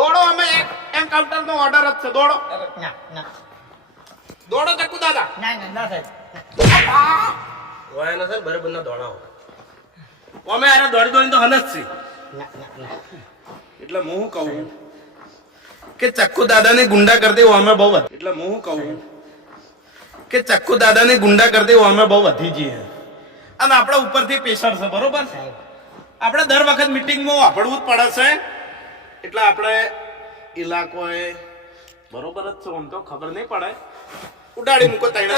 દોડો અમે એન્કાઉન્ટર નો ઓર્ડર જ છે દોડો ના ના દોડો ચક્કુ દાદા ના ના ના સાહેબ વાયના સર બરાબર ના દોડાવો અમે આરે દોડી દોડીને તો હનસ છે ના ના ના એટલે હું શું કહું કે ચક્કુ દાદાને ગુંડા કરતી અમે બહુ એટલે હું શું કહું કે ચક્કુ દાદાને ગુંડા કરતી અમે બહુ વધી જઈએ અને આપણે ઉપરથી પ્રેશર છે બરોબર સાહેબ આપણે દર વખત મીટિંગમાં વાપરવું જ પડે છે એટલે આપણે ઇલાકોએ બરોબર જ છે આમ તો ખબર નહીં પડે ઉડાડી મૂકો તૈણ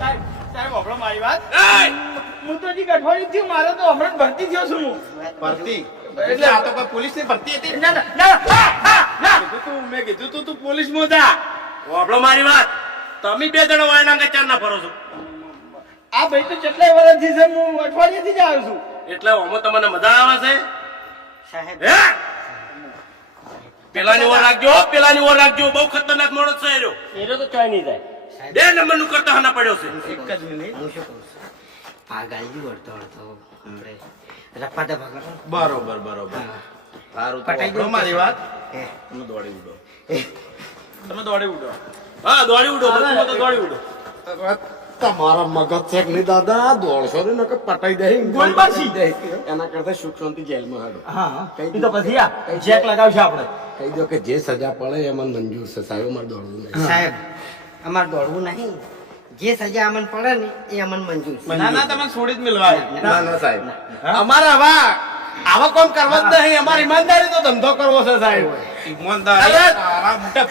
સાહેબ આપણો મારી વાત હું તો હજી ગઠવાડી થયું મારે તો હમણાં જ ભરતી થયો છું હું ભરતી એટલે આ તો કોઈ પોલીસની ભરતી હતી ના ના ના મેં કીધું તું પોલીસમાં જા આપણો મારી વાત તમે બે જણા વાયના અંગે ચાર ના ફરો છો આ ભાઈ તો કેટલાય વર્ષથી છે હું અઠવાડિયેથી જ આવ્યો છું એટલે આમાં તમને મજા આવે છે સાહેબ હે પેલાની ઓર રાખજો પેલાની ઓર રાખજો બહુ ખતરનાક માણસ છે એરો એરો તો ચોય નહીં જાય બે નંબર નું કરતા હના પડ્યો છે એક જ મિનિટ હું શું કહું છું પાગાલી વળતો વળતો આપણે રપાતા ભાગા બરોબર બરોબર સારું તો પટાઈ વાપરો ગયું મારી વાત હે. તમે દોડી ઉડો તમે દોડી ઉડો હા દોડી ઉડો બધું તો દોડી ઉડો તમારા મગજ છે કે નહીં દાદા દોડશો ને નકર પટાઈ દે ગોળબાજી. દે એના કરતા સુખ શાંતિ જેલમાં હાડો હા કઈ એ તો પછી આ ચેક લગાવશે આપણે કહી દો કે જે સજા પડે એ મને મંજૂર છે સાહેબ અમારે દોડવું નહીં સાહેબ અમારે દોડવું નહીં જે સજા અમને પડે ને એ અમને મંજૂર છે ના ના તમે છોડી જ મિલવા ના ના સાહેબ અમારે આવા કોમ કરવા જ નહીં અમારી ઈમાનદારી તો ધંધો કરવો છે સાહેબ ઈમાનદારી તારા મોટા